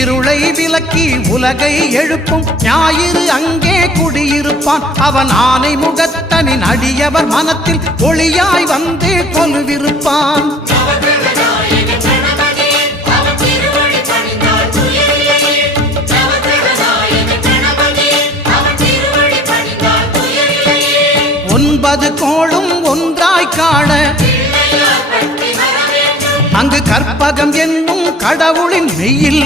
இருளை விலக்கி உலகை எழுப்பும் ஞாயிறு அங்கே குடியிருப்பான். அவன் ஆனை முகத்தனின் அடியவர் மனத்தில் ஒளியாய் வந்து கொலுவிருப்பான். ஒன்பது கோளும் ஒன்றாய் காண அங்கு கற்பகம் என்னும் கடவுளின் மெய்யில்